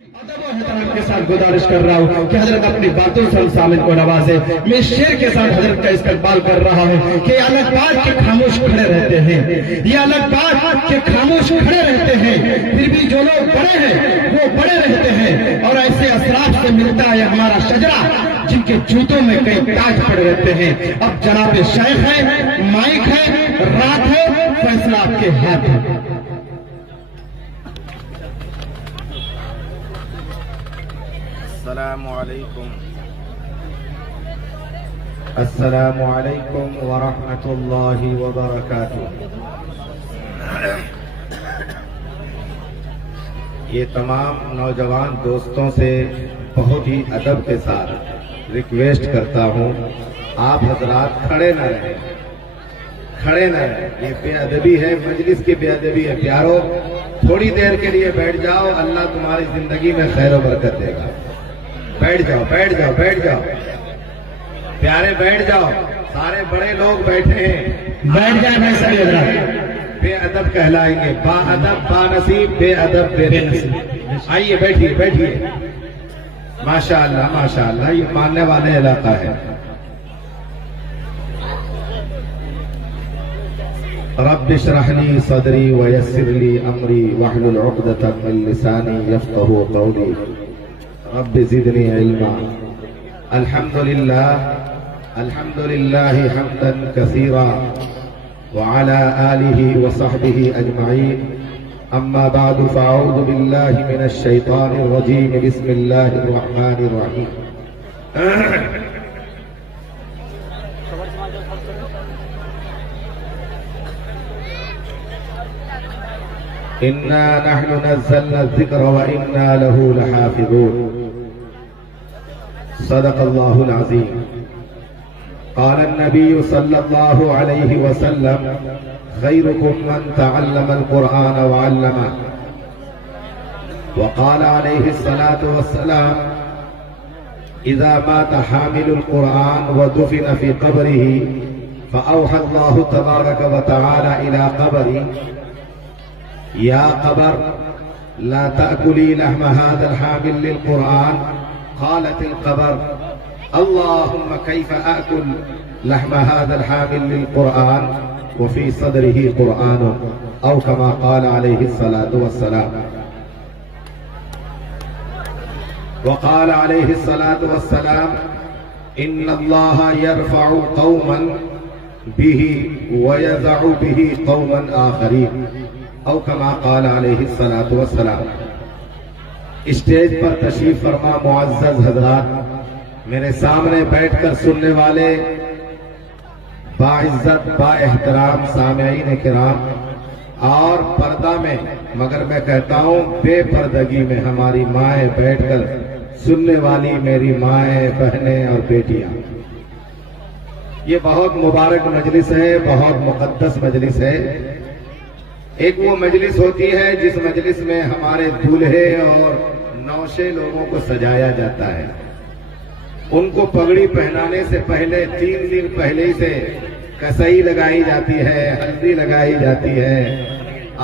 ادب و احترام کے ساتھ گزارش کر رہا ہوں کہ حضرت اپنی باتوں سے سامن کو نوازے. میں شعر کے ساتھ حضرت کا استقبال کر رہا ہوں کہ الگ بات کے خاموش کھڑے رہتے ہیں, یہ الگ بات کے خاموش کھڑے رہتے ہیں, پھر بھی جو لوگ بڑے ہیں وہ بڑے رہتے ہیں. اور ایسے اسراف سے ملتا ہے ہمارا شجرا جن کے جوتوں میں کئی تاج پڑے رہتے ہیں. اب جناب شیخ ہے, مائک ہے, رات ہے, فیصلہ آپ کے ہاتھ ہے. السلام علیکم ورحمۃ اللہ وبرکاتہ. یہ تمام نوجوان دوستوں سے بہت ہی ادب کے ساتھ ریکویسٹ کرتا ہوں, آپ حضرات کھڑے نہ رہیں, کھڑے نہ رہیں. یہ بے ادبی ہے, مجلس کی بے ادبی ہے. پیارو, تھوڑی دیر کے لیے بیٹھ جاؤ, اللہ تمہاری زندگی میں خیر و برکت دے گا. بیٹھ جاؤ, بیٹھ جاؤ, بیٹھ جاؤ پیارے, بیٹھ جاؤ. سارے بڑے لوگ بیٹھے ہیں, بیٹھ جائیں. میں سبھی حضرات بے ادب کہلائیں گے, با ادب با نصیب, بے ادب بے نصیب. آئیے بیٹھیے, بیٹھیے. ماشاء اللہ, ماشاء اللہ, یہ ماننے والے علاقہ ہے. رب اشرح لی صدری ویسر لی امری واحلل عقدۃ من لسانی یفقہوا قولی. رب زدنی علما. الحمدللہ, الحمدللہ حمدا کثیرا وعلى آلہ وصحبہ اجمعین. اما بعد فاعوذ باللہ من الشیطان الرجیم. بسم اللہ الرحمن الرحیم. انا نحن نزلنا الذکر وانا له لحافظون. صدق اللہ العظیم. قال النبی صلی اللہ علیہ وسلم خیرکم من تعلم القرآن وعلمه. وقال علیہ الصلاة والسلام اذا مات حامل القرآن ودفن في قبره فأوحى الله تبارك وتعالى الى قبره یا قبر لا تأکلی لحم هذا الحامل للقرآن. قالت القبر اللهم كيف آكل لحم هذا الحامل للقرآن وفي صدره قرآن, او كما قال عليه الصلاة والسلام. وقال عليه الصلاة والسلام ان الله يرفع قوما به ويزع به قوما آخرين, او کما قال علیہ الصلاۃ والسلام. اسٹیج پر تشریف فرما معزز حضرات, میرے سامنے بیٹھ کر سننے والے باعزت با احترام سامعین کرام, اور پردہ میں مگر میں کہتا ہوں بے پردگی میں ہماری مائیں بیٹھ کر سننے والی میری مائیں, بہنیں اور بیٹیاں. یہ بہت مبارک مجلس ہے, بہت مقدس مجلس ہے. ایک وہ مجلس ہوتی ہے جس مجلس میں ہمارے دولہے اور نوشے لوگوں کو سجایا جاتا ہے. ان کو پگڑی پہنانے سے پہلے 3 دن پہلے ہی سے کسائی لگائی جاتی ہے, ہلدی لگائی جاتی ہے,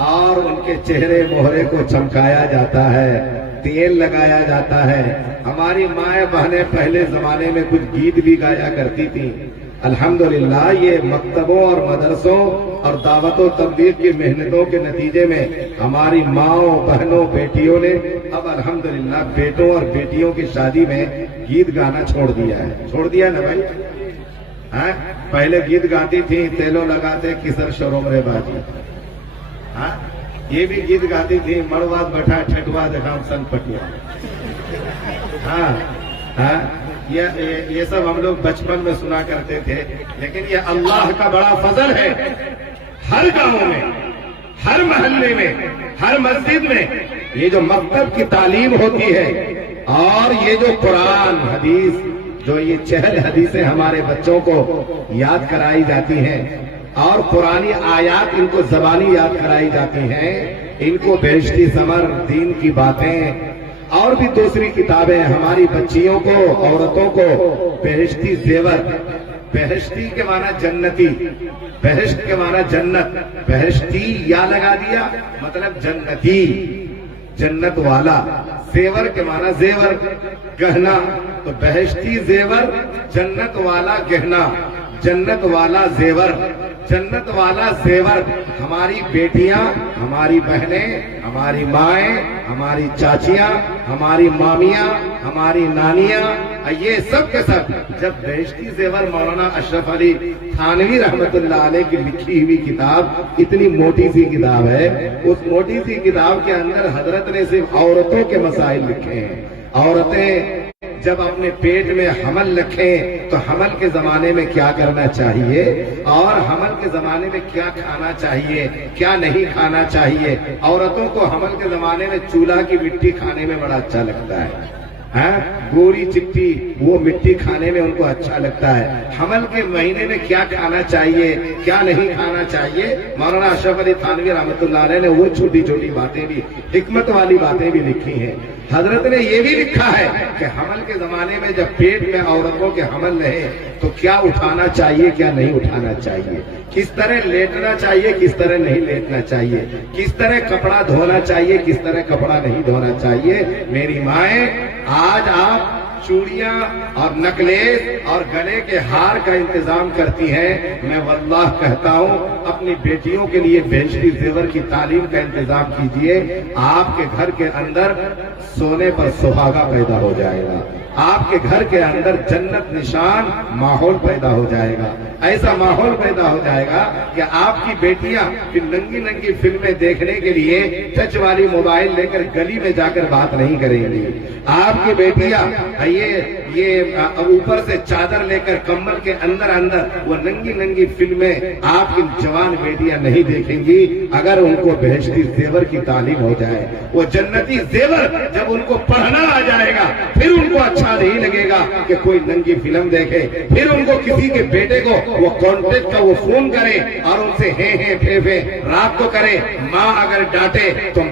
اور ان کے چہرے مہرے کو چمکایا جاتا ہے, تیل لگایا جاتا ہے. ہماری مائیں بہنیں پہلے زمانے میں کچھ گیت بھی گایا کرتی تھیں. الحمدللہ یہ مکتبوں اور مدرسوں اور دعوت و تبلیغ کی محنتوں کے نتیجے میں ہماری ماؤں, بہنوں, بیٹیوں نے اب الحمدللہ بیٹوں اور بیٹیوں کی شادی میں گیت گانا چھوڑ دیا ہے. چھوڑ دیا نا بھائی؟ ہاں, پہلے گیت گاتی تھی, تیلوں لگاتے کسر شروم رے باجی. ہاں, یہ بھی گیت گاتی تھی, مڑواد بٹھا ٹھٹوا دکھاؤ سن پٹیا. ہاں ہاں, یہ سب ہم لوگ بچپن میں سنا کرتے تھے. لیکن یہ اللہ کا بڑا فضل ہے, ہر گاؤں میں, ہر محلے میں, ہر مسجد میں یہ جو مکتب کی تعلیم ہوتی ہے, اور یہ جو قرآن حدیث, جو یہ چہل حدیثیں ہمارے بچوں کو یاد کرائی جاتی ہیں, اور قرآنی آیات ان کو زبانی یاد کرائی جاتی ہیں, ان کو بہشتی ثمر, دین کی باتیں اور بھی دوسری کتابیں ہماری بچیوں کو, عورتوں کو بہشتی زیور, بہشتی کے معنی جنتی, بہشت کے معنی جنت, بہشتی یا لگا دیا مطلب جنتی, جنت والا. زیور کے معنی زیور گہنا، تو بہشتی زیور جنت والا گہنا، جنت والا زیور، جنت والا زیور ہماری بیٹیاں، ہماری بہنیں، ہماری مائیں، ہماری چاچیاں، ہماری مامیاں، ہماری نانیاں، یہ سب کے سب جب بہشتی زیور مولانا اشرف علی تھانوی رحمت اللہ علیہ کی لکھی ہوئی کتاب، اتنی موٹی سی کتاب ہے، اس موٹی سی کتاب کے اندر حضرت نے صرف عورتوں کے مسائل لکھے ہیں۔ عورتیں جب اپنے پیٹ میں حمل رکھیں تو حمل کے زمانے میں کیا کرنا چاہیے، اور حمل کے زمانے میں کیا کھانا چاہیے، کیا نہیں کھانا چاہیے۔ عورتوں کو حمل کے زمانے میں چولہا کی مٹی کھانے میں بڑا اچھا لگتا ہے، گوری چٹی وہ مٹی کھانے میں ان کو اچھا لگتا ہے۔ حمل کے مہینے میں کیا کھانا چاہیے، کیا نہیں کھانا چاہیے، مولانا اشرف علی تھانوی رحمۃ اللہ علیہ نے وہ چھوٹی چھوٹی باتیں بھی، حکمت والی باتیں بھی لکھی ہیں۔ حضرت نے یہ بھی لکھا ہے کہ حمل کے زمانے میں جب پیٹ میں عورتوں کے حمل رہے تو کیا اٹھانا چاہیے، کیا نہیں اٹھانا چاہیے، کس طرح لیٹنا چاہیے، کس طرح نہیں لیٹنا چاہیے، کس طرح کپڑا دھونا چاہیے، کس طرح کپڑا نہیں دھونا چاہیے۔ میری مائیں، آج آپ چوڑیاں اور نکلیس اور گلے کے ہار کا انتظام کرتی ہیں، میں واللہ کہتا ہوں اپنی بیٹیوں کے لیے بہشتی زیور کی تعلیم کا انتظام کیجئے، آپ کے گھر کے اندر سونے پر سہاگا پیدا ہو جائے گا، آپ کے گھر کے اندر جنت نشان ماحول پیدا ہو جائے گا، ایسا ماحول پیدا ہو جائے گا کہ آپ کی بیٹیاں پھر ننگی ننگی فلمیں دیکھنے کے لیے ٹچ والی موبائل لے کر گلی میں جا کر بات نہیں کریں گی۔ آپ کی بیٹیاں یہ اوپر سے چادر لے کر کمبل کے اندر وہ ننگی ننگی فلمیں آپ کی جوان بیٹیاں نہیں دیکھیں گی اگر ان کو بہشتی زیور کی تعلیم ہو جائے۔ وہ جنتی زیور جب ان کو پڑھنا آ جائے گا پھر ان کو اچھا نہیں لگے گا کہ کوئی ننگی فلم دیکھے، پھر ان کو کسی کے بیٹے کو وہ کانٹیکٹ کا وہ فون کرے اور ان سے ہیں پھے پھے رات کو کرے۔ ماں اگر ڈانٹے تو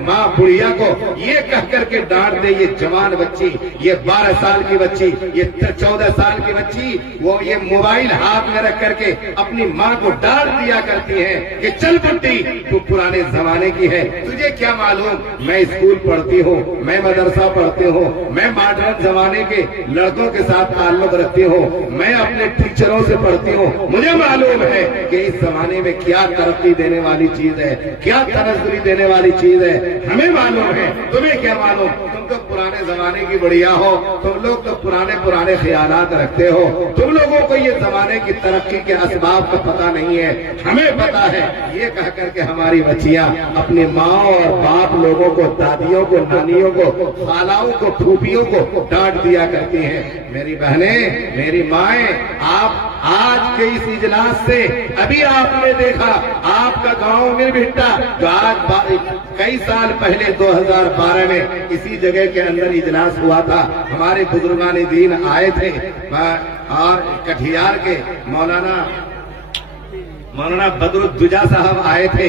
ماں بڑھیا کو یہ کہہ کر کے ڈانٹ دے، یہ جوان بچی، یہ 12 سال کی بچی، یہ 14 سال کی بچی وہ یہ موبائل ہاتھ میں رکھ کر کے اپنی ماں کو ڈانٹ دیا کرتی ہے کہ چل پٹی تو پرانے زمانے کی ہے، تجھے کیا معلوم، میں اسکول پڑھتی ہوں، میں مدرسہ پڑھتی ہوں، میں ماڈرن زمانے کے لڑکوں کے ساتھ تعلق رکھتی ہوں، میں اپنے ٹیچروں سے پڑھتی ہوں، مجھے معلوم ہے کہ اس زمانے میں کیا ترقی دینے والی چیز ہے، کیا تنزلی دینے والی چیز ہے، ہمیں معلوم ہے، تمہیں کیا معلوم، تم تو پرانے زمانے کی بڑھیا ہو، تم لوگ تو پرانے خیالات رکھتے ہو، تم لوگوں کو یہ زمانے کی ترقی کے اسباب کا پتہ نہیں ہے، ہمیں پتہ ہے، یہ کہہ کر کے ہماری بچیاں اپنی ماں اور باپ لوگوں کو، دادیوں کو، نانیوں کو، خالاؤں کو، پھوپھیوں کو ڈانٹ دیا کرتی ہیں۔ میری بہنیں، میری مائیں، آپ آج کے اس اجلاس سے ابھی آپ نے دیکھا آپ کا گاؤں میں بھٹا جو آج کئی سال پہلے 2012 میں اسی جگہ کے اندر اجلاس ہوا تھا، ہمارے بزرگان دین آئے تھے اور کٹھیار کے مولانا بدر الدجا صاحب آئے تھے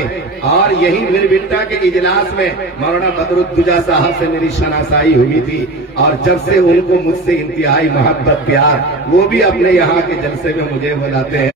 اور یہی میربٹا کے اجلاس میں مولانا بدر الدجا صاحب سے میری شناسائی ہوئی تھی اور جب سے ان کو مجھ سے انتہائی محبت پیار، وہ بھی اپنے یہاں کے جلسے میں مجھے بلاتے ہیں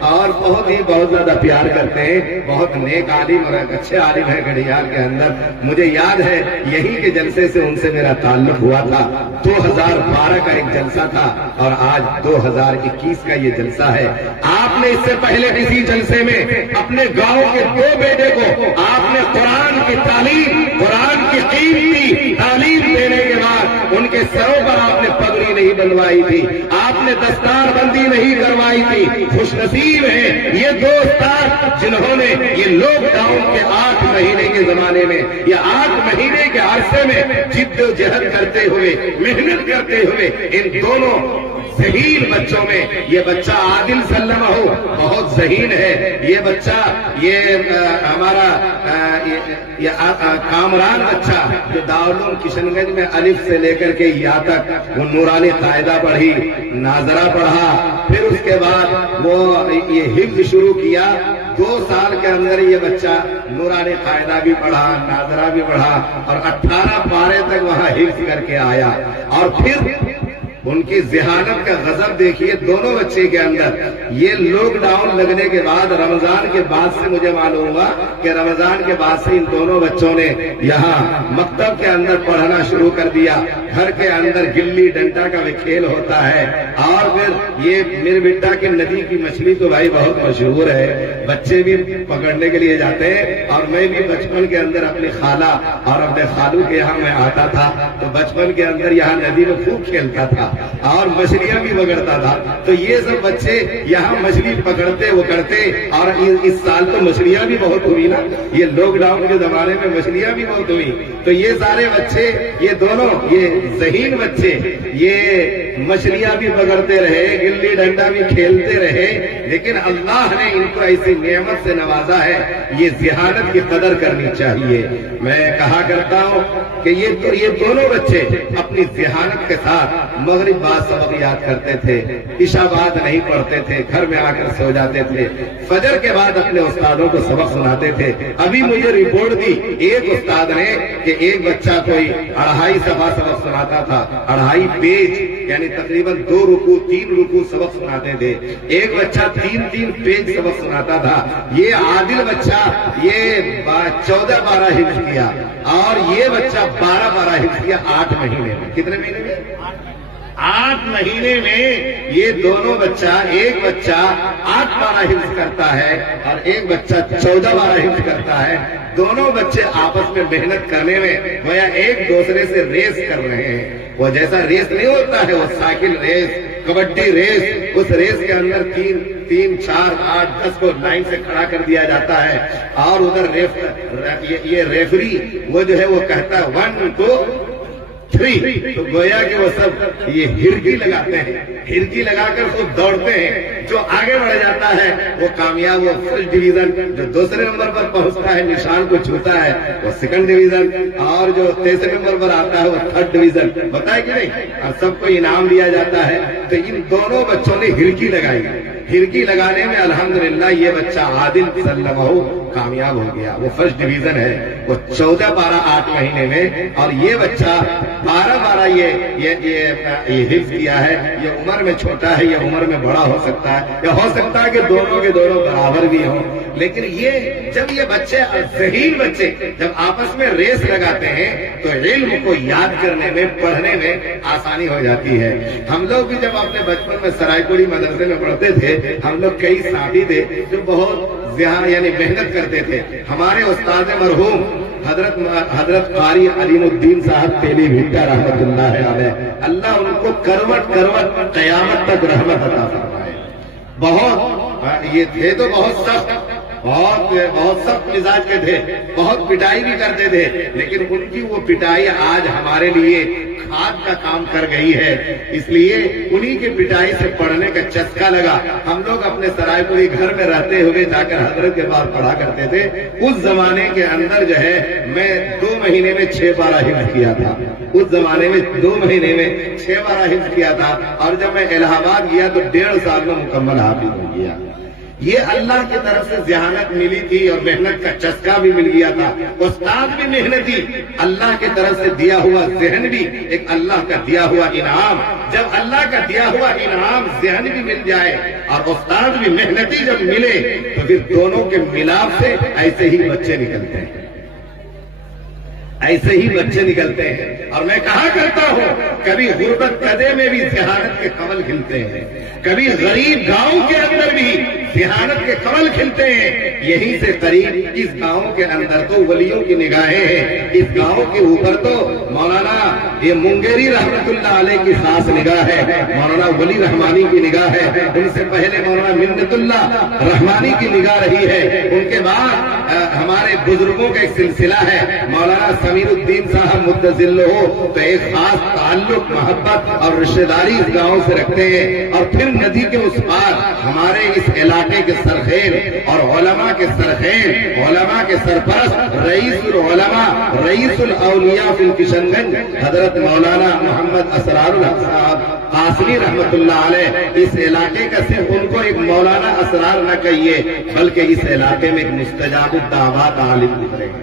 اور بہت زیادہ پیار کرتے ہیں، بہت نیک عالم اور اچھے عالم ہے گڑھیال کے اندر۔ مجھے یاد ہے یہی کے جلسے سے ان سے میرا تعلق ہوا تھا، 2012 کا ایک جلسہ تھا اور آج 2021 کا یہ جلسہ ہے۔ آپ نے اس سے پہلے کسی جلسے میں اپنے گاؤں کے 2 بیٹے کو آپ نے قرآن کی تعلیم، قرآن کی قیمتی تعلیم دینے کے بعد ان کے سروں پر آپ نے پگڑی نہیں بنوائی تھی، آپ نے دستار بندی نہیں کروائی تھی۔ خوش نصیب ہیں یہ 2 استاد جنہوں نے یہ لاک ڈاؤن کے 8 مہینے کے زمانے میں یا 8 مہینے کے عرصے میں جد و جہد کرتے ہوئے، محنت کرتے ہوئے ان دونوں ذہین بچوں میں یہ بچہ عادل سلمہ ہو بہت ذہین ہے، یہ بچہ یہ ہمارا کامران بچہ جو دارالعلوم کشن گنج میں الف سے لے کر کے یا تک وہ نورانی قاعدہ پڑھی، ناظرہ پڑھا، پھر اس کے بعد وہ یہ حفظ شروع کیا۔ 2 سال کے اندر یہ بچہ نورانی قاعدہ بھی پڑھا، ناظرہ بھی پڑھا اور 18 پارے تک وہاں حفظ کر کے آیا اور پھر ان کی ذہانت کا غضب دیکھیے دونوں بچے کے اندر۔ یہ لاک ڈاؤن لگنے کے بعد رمضان کے بعد سے مجھے معلوم ہوا کہ رمضان کے بعد سے ان دونوں بچوں نے یہاں مکتب کے اندر پڑھنا شروع کر دیا. گھر کے اندر گلی ڈنڈا کا بھی کھیل ہوتا ہے. اور پھر یہ میرے بیٹا کی ندی کی مچھلی تو بھائی بہت مشہور ہے, بچے بھی پکڑنے کے لیے جاتے ہیں. اور میں بھی بچپن کے اندر اپنی خالہ اور اپنے خالو کے یہاں میں آتا تھا تو بچپن کے اندر یہاں ندی میں خوب کھیلتا تھا اور مچھلیاں بھی پکڑتا تھا. تو یہ سب بچے یہاں مچھلی پکڑتے وہ کرتے. اور اس سال تو مچھلیاں بھی بہت ہوئی نا, یہ لاک ڈاؤن کے زمانے میں مچھلیاں بھی بہت ہوئی. تو یہ سارے بچے, یہ دونوں یہ ذہین بچے, یہ مچھلیاں بھی پکڑتے رہے, گلی ڈنڈا بھی کھیلتے رہے. لیکن اللہ نے ان کو ایسی نعمت سے نوازا ہے, یہ ذہانت کی قدر کرنی چاہیے. میں کہا کرتا ہوں کہ یہ دونوں بچے اپنی ذہانت کے ساتھ مغرب بعد سبق یاد کرتے تھے, عشاء بعد نہیں پڑھتے تھے, گھر میں آ کر سو جاتے تھے, فجر کے بعد اپنے استادوں کو سبق سناتے تھے. ابھی مجھے رپورٹ دی ایک استاد نے کہ ایک بچہ کوئی 2.5 صفحہ سبق سناتا تھا, 2.5 پیج یعنی تقریباً 2 رکوع 3 رکوع سبق سناتے تھے. ایک بچہ 3 پیج سبق سناتا تھا. یہ عادل بچہ یہ 14-12 حفظ کیا اور یہ بچہ 12 حفظ کیا 8 مہینے میں. کتنے مہینے میں؟ 8 مہینے میں. یہ دونوں بچہ, ایک بچہ 8-12 حفظ کرتا ہے اور ایک بچہ 14-12 حفظ کرتا ہے. دونوں بچے آپس میں محنت کرنے میں گویا ایک دوسرے سے ریس کر رہے ہیں. وہ جیسا ریس نہیں ہوتا ہے, وہ سائیکل ریس, کبڈی ریس, اس ریس کے اندر 3 4 8 10 کو لائن سے کھڑا کر دیا جاتا ہے. اور ادھر یہ ریفری وہ جو ہے وہ کہتا ہے 1 2 3. تو گویا کہ وہ سب یہ ہرکی لگاتے ہیں, ہرکی لگا کر خوب دوڑتے ہیں. جو آگے بڑھ جاتا ہے وہ کامیاب, وہ فرسٹ ڈویژن. جو دوسرے نمبر پر پہنچتا ہے نشان کو چھوتا ہے وہ سیکنڈ ڈویژن. اور جو تیسرے نمبر پر آتا ہے وہ تھرڈ ڈویژن. بتائے کہ نہیں, اور سب کو انعام دیا جاتا ہے. تو ان دونوں بچوں نے ہرکی لگائی. ہرکی لگانے میں الحمدللہ یہ بچہ عادل سلمہ کامیاب ہو گیا, وہ فرسٹ ڈویژن ہے. وہ 14-12 8 مہینے میں, اور یہ بچہ 12 یہ حفظ کیا ہے. یہ عمر میں چھوٹا ہے, یہ عمر میں بڑا ہو سکتا ہے, یا ہو سکتا ہے کہ دونوں کے دونوں برابر بھی ہوں. لیکن یہ جب یہ بچے ذہین بچے جب آپس میں ریس لگاتے ہیں تو علم کو یاد کرنے میں, پڑھنے میں آسانی ہو جاتی ہے. ہم لوگ بھی جب اپنے بچپن میں سرائے پوری مدرسے میں پڑھتے تھے, ہم لوگ کئی ساتھی تھے جو بہت یعنی محنت کرتے تھے. ہمارے استاد مرحوم حضرت قاری علیم الدین صاحب تیلی بھٹا رحمت اللہ علیہ, اللہ ان کو کروٹ قیامت تک رحمت عطا فرمائے. بہت یہ تھے تو بہت سخت مزاج کے تھے, بہت پٹائی بھی کرتے تھے. لیکن ان کی وہ پٹائی آج ہمارے لیے کھاد کا کام کر گئی ہے. اس لیے انہی کی پٹائی سے پڑھنے کا چسکا لگا. ہم لوگ اپنے سرائے پوری گھر میں رہتے ہوئے جا کر حضرت کے پاس پڑھا کرتے تھے. اس زمانے کے اندر جو ہے میں 2 مہینے میں 6-12 حفظ کیا تھا. اس زمانے میں 2 مہینے میں 6-12 حفظ کیا تھا. اور جب میں الہ آباد گیا تو 1.5 سال میں مکمل حافظ ہو گیا. یہ اللہ کی طرف سے ذہانت ملی تھی اور محنت کا چسکا بھی مل گیا تھا. استاد بھی محنتی, اللہ کی طرف سے دیا ہوا ذہن بھی ایک اللہ کا دیا ہوا انعام. جب اللہ کا دیا ہوا انعام ذہن بھی مل جائے اور استاد بھی محنتی جب ملے تو پھر دونوں کے ملاپ سے ایسے ہی بچے نکلتے ہیں, ایسے ہی بچے نکلتے ہیں. اور میں کہا کرتا ہوں کبھی غربت قدے میں بھی ذہانت کے کمل کھلتے ہیں, کبھی غریب گاؤں کے اندر بھی ذہانت کے کمل کھلتے ہیں. یہیں سے قریب اس گاؤں کے اندر تو ولیوں کی نگاہیں ہیں. اس گاؤں کے اوپر تو مولانا یہ منگیری رحمت اللہ علیہ کی خاص نگاہ ہے, مولانا ولی رحمانی کی نگاہ ہے. ان سے پہلے مولانا منت اللہ رحمانی کی نگاہ رہی ہے. ان کے بعد ہمارے بزرگوں کا ایک سلسلہ ہے, مولانا سمیر الدین صاحب مدظل ہو, تو ایک خاص تعلق محبت اور رشتہ داری اس گاؤں سے رکھتے ہیں. اور پھر ندی کے اس پار ہمارے اس علاقے کے سرخیر اور علماء کے سرخیر, علماء کے سرپرست, رئیس العلماء, رئیس الاولیاء فی کشن گنج حضرت مولانا محمد اسرار الحق صاحب قاسمی رحمت اللہ علیہ. اس علاقے کا صرف ان کو ایک مولانا اسرار نہ کہیے بلکہ اس علاقے میں ایک مستجاب الدعوات عالم گزرے ہیں.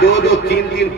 2-2, 3-3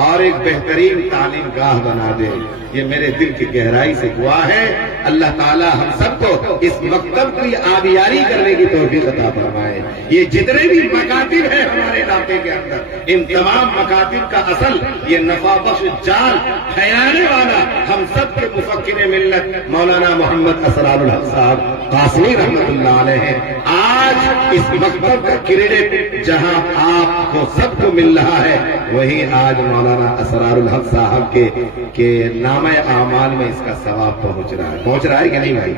اور ایک بہترین تعلیم گاہ بنا دے. یہ میرے دل کی گہرائی سے دعا ہے. اللہ تعالی ہم سب کو اس مکتب کی آبیاری کرنے کی توفیق عطا فرمائے. یہ جتنے بھی مکاتب ہیں ہمارے علاقے کے اندر، ان تمام مکاتب کا اصل یہ نفع بخش جال پھیلانے والا ہم سب کے مفکر ملت مولانا محمد اسرار الحق صاحب قاسمی رحمت اللہ علیہ ہیں. آج اس مکتب کا کریڈٹ جہاں آپ کو سب کو مل رہا ہے، وہی آج مولانا اسرار الحق صاحب کے نامہ اعمال میں اس کا ثواب پہنچ رہا ہے کہ نہیں بھائی؟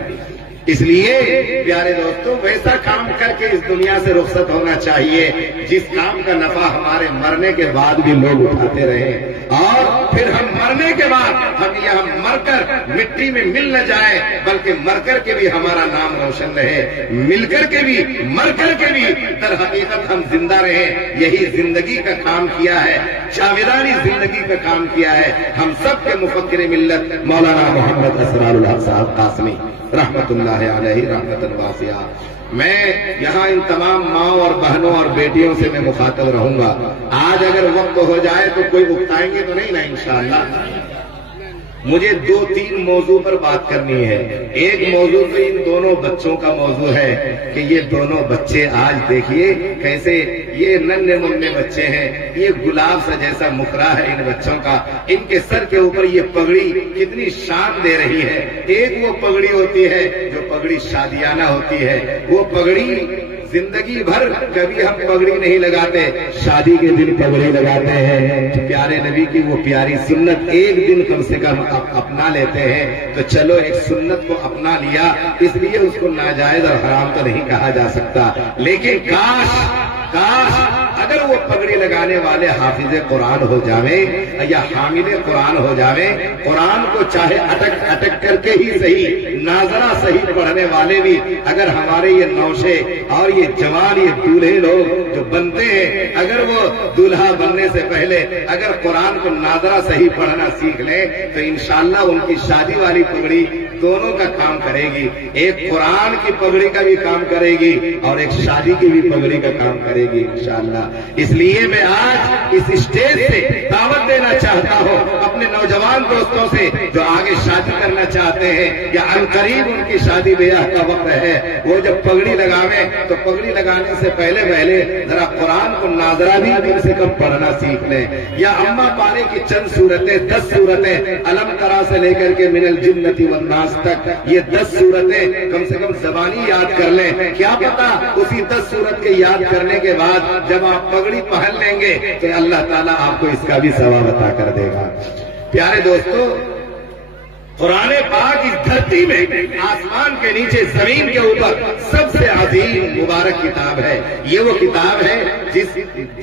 اس لیے پیارے دوستوں، ویسا کام کر کے اس دنیا سے رخصت ہونا چاہیے جس کام کا نفع ہمارے مرنے کے بعد بھی لوگ اٹھاتے رہے، اور پھر ہم مرنے کے بعد ہم یہاں مر کر مٹی میں مل نہ جائے، بلکہ مر کر کے بھی ہمارا نام روشن رہے، مل کر کے بھی مر کر کے بھی در حقیقت ہم زندہ رہے. یہی زندگی کا کام کیا ہے، جاویدانی زندگی کا کام کیا ہے ہم سب کے مفکر ملت مولانا محمد اسرار الحق صاحب قاسمی رحمت اللہ علیہ رحمت واسعہ. میں یہاں ان تمام ماؤں اور بہنوں اور بیٹیوں سے میں مخاطب رہوں گا. آج اگر وقت ہو جائے تو کوئی اکتائیں گے تو نہیں نا انشاءاللہ. مجھے 2-3 موضوع پر بات کرنی ہے. ایک موضوع تو ان دونوں بچوں کا موضوع ہے کہ یہ دونوں بچے آج دیکھیے کیسے یہ ننھے منھے بچے ہیں. یہ گلاب سا جیسا مکھرا ہے ان بچوں کا. ان کے سر کے اوپر یہ پگڑی کتنی شان دے رہی ہے. ایک وہ پگڑی ہوتی ہے جو پگڑی شادیانہ ہوتی ہے. وہ پگڑی زندگی بھر کبھی ہم پگڑی نہیں لگاتے، شادی کے دن پگڑی لگاتے ہیں. پیارے نبی کی وہ پیاری سنت ایک دن کم سے کم اپنا لیتے ہیں. تو چلو ایک سنت کو اپنا لیا، اس لیے اس کو ناجائز اور حرام تو نہیں کہا جا سکتا. لیکن کاش اگر وہ پگڑی لگانے والے حافظ قرآن ہو جاویں یا حامل قرآن ہو جاویں، قرآن کو چاہے اٹک کر کے ہی صحیح، ناظرہ صحیح پڑھنے والے بھی اگر ہمارے یہ نوشے اور یہ جوان یہ دولہے لوگ جو بنتے ہیں، اگر وہ دولہا بننے سے پہلے اگر قرآن کو ناظرہ صحیح پڑھنا سیکھ لیں تو انشاءاللہ ان کی شادی والی پگڑی دونوں کا کام کرے گی. ایک قرآن کی پگڑی کا بھی کام کرے گی اور ایک شادی کی بھی پگڑی کا کام کرے گی انشاءاللہ. اس لیے میں آج اس اسٹیج سے دعوت دینا چاہتا ہوں اپنے نوجوان دوستوں سے جو آگے شادی کرنا چاہتے ہیں یا عنقریب ان کی شادی بیاہ کا وقت ہے، وہ جب پگڑی لگاویں تو پگڑی لگانے سے پہلے ذرا قرآن کو ناظرہ بھی کم سے کم پڑھنا سیکھ لیں. یا اما پانے کی چند صورتیں 10 صورتیں علم ترا سے لے کر کے من الجنت والناس تک، یہ 10 صورتیں کم سے کم زبانی یاد کر لیں. کیا پتا اسی 10 صورت کے یاد کرنے کے بعد جب آپ پگڑی پہن لیں گے تو اللہ تعالیٰ آپ کو اس کا بھی ثواب عطا کر دے گا. پیارے دوستو، قرآن پاک اس دھرتی میں آسمان کے نیچے زمین کے اوپر سب سے عظیم مبارک کتاب ہے. یہ وہ کتاب ہے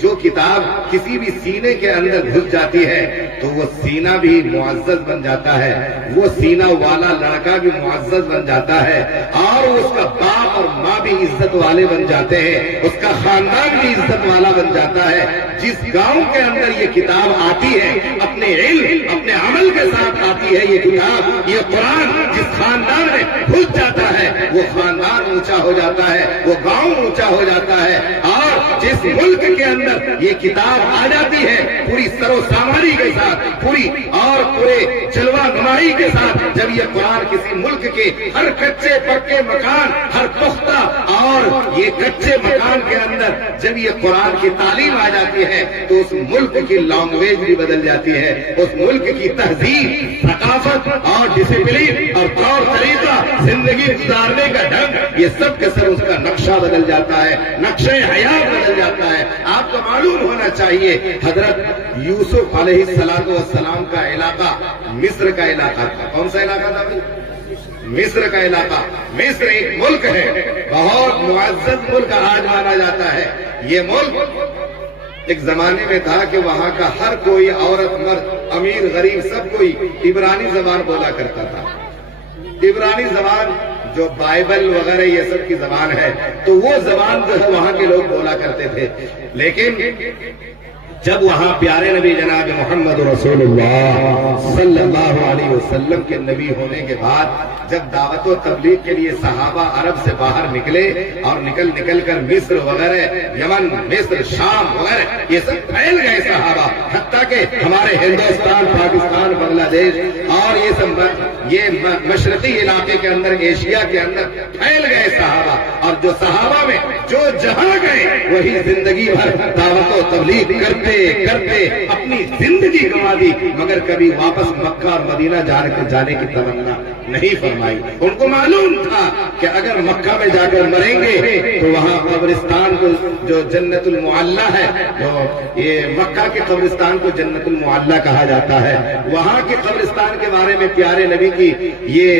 جو کتاب کسی بھی سینے کے اندر گھس جاتی ہے تو وہ سینہ بھی معزز بن جاتا ہے، وہ سینہ والا لڑکا بھی معزز بن جاتا ہے، اور اس کا باپ اور ماں بھی عزت والے بن جاتے ہیں، اس کا خاندان بھی عزت والا بن جاتا ہے. جس گاؤں کے اندر یہ کتاب آتی ہے اپنے علم اپنے عمل کے ساتھ آتی ہے یہ کتاب، یہ قرآن جس خاندان میں گھس جاتا ہے وہ خاندان اونچا ہو جاتا ہے، وہ گاؤں اونچا ہو جاتا ہے. اور جس ملک کے اندر یہ کتاب آ جاتی ہے پوری سر و سامانی کے ساتھ، پوری اور پورے جلوہ نمائی کے ساتھ، جب یہ قرآن کسی ملک کے ہر کچے پکے مکان، ہر پختہ اور یہ کچے مکان کے اندر جب یہ قرآن کی تعلیم آ جاتی ہے تو اس ملک کی لینگویج بھی بدل جاتی ہے، اس ملک کی تہذیب، ثقافت اور ڈسپلن اور طور طریقہ، زندگی گزارنے کا ڈھنگ، یہ سب کے سر اس کا نقشہ بدل جاتا ہے، نقشہ حیات بدل جاتا ہے. آپ کو معلوم ہونا چاہیے حضرت یوسف علیہ السلام کا علاقہ مصر کا علاقہ تھا. کون سا علاقہ تھا بھائی؟ مصر کا علاقہ. مصر ایک ملک ہے، بہت معزز ملک آج مانا جاتا ہے. یہ ملک ایک زمانے میں تھا کہ وہاں کا ہر کوئی عورت مرد امیر غریب سب کوئی عبرانی زبان بولا کرتا تھا. عبرانی زبان جو بائبل وغیرہ یہ سب کی زبان ہے تو وہ زبان جو ہے وہاں کے لوگ بولا کرتے تھے. لیکن جب وہاں پیارے نبی جناب محمد رسول اللہ صلی اللہ علیہ وسلم کے نبی ہونے کے بعد جب دعوت و تبلیغ کے لیے صحابہ عرب سے باہر نکلے اور نکل کر مصر وغیرہ، یمن، مصر، شام وغیرہ یہ سب پھیل گئے صحابہ، حتیٰ کہ ہمارے ہندوستان، پاکستان، بنگلہ دیش اور یہ سب یہ مشرقی علاقے کے اندر، ایشیا کے اندر پھیل گئے صحابہ، اور جو صحابہ میں جو جہاں گئے وہی زندگی بھر دعوت و تبلیغ کرتے کرتے اپنی زندگی گنوا دی، مگر کبھی واپس مکہ اور مدینہ جانے کی تمنا نہیں فرمائی۔ ان کو معلوم تھا کہ اگر مکہ میں جا کر مریں گے تو وہاں قبرستان کو جو جنت المعلا ہے، جو یہ مکہ کے قبرستان کو جنت المعلا کہا جاتا ہے، وہاں کے قبرستان کے بارے میں پیارے نبی کی یہ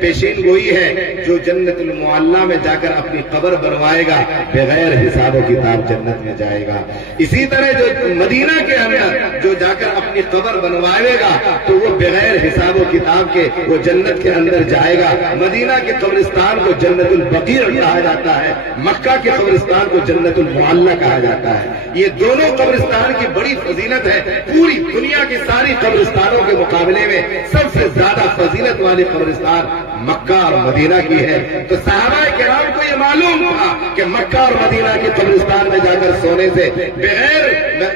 پیشین گوئی ہے، جو جنت المعلا میں جا کر اپنی قبر بنوائے گا بغیر حساب و کتاب جنت میں جائے گا۔ اسی طرح جو مدینہ کے اندر جو جا کر اپنی قبر بنوائے گا تو وہ بغیر حساب و کتاب کے وہ جنت کے اندر جائے گا۔ مدینہ کے قبرستان کو جنت البقیع کہا جاتا ہے، مکہ کے قبرستان کو جنت المعلا کہا جاتا ہے۔ یہ دونوں قبرستان کی بڑی فضیلت ہے، پوری دنیا کی ساری قبرستانوں کے مقابلے میں سب سے زیادہ فضیلت والی قبرستان مکہ اور مدینہ کی ہے۔ تو صحابہ کرام کو یہ معلوم تھا کہ مکہ اور مدینہ کے قبرستان میں جا کر سونے سے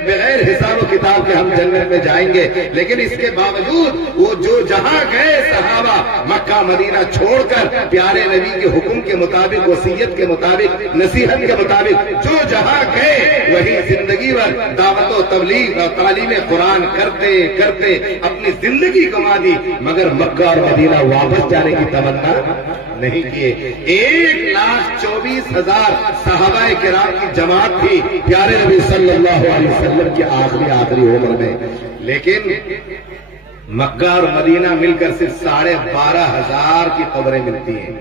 بغیر حساب و کتاب کے ہم جنت میں جائیں گے، لیکن اس کے باوجود وہ جو جہاں گئے صحابہ مکہ مدینہ چھوڑ کر پیارے نبی کے حکم کے مطابق، وصیت کے مطابق، نصیحت کے مطابق جو جہاں گئے وہی زندگی بھر دعوت و تبلیغ اور تعلیم قرآن کرتے کرتے اپنی زندگی گنوا دی، مگر مکہ اور مدینہ واپس جانے کی تمنا نہیں کیے۔ 1,24,000 صحابہ کرام کی جماعت تھی پیارے نبی صلی اللہ علیہ وسلم کی آخری عمر میں، لیکن مکہ اور مدینہ مل کر صرف 12,500 کی قبریں ملتی ہیں،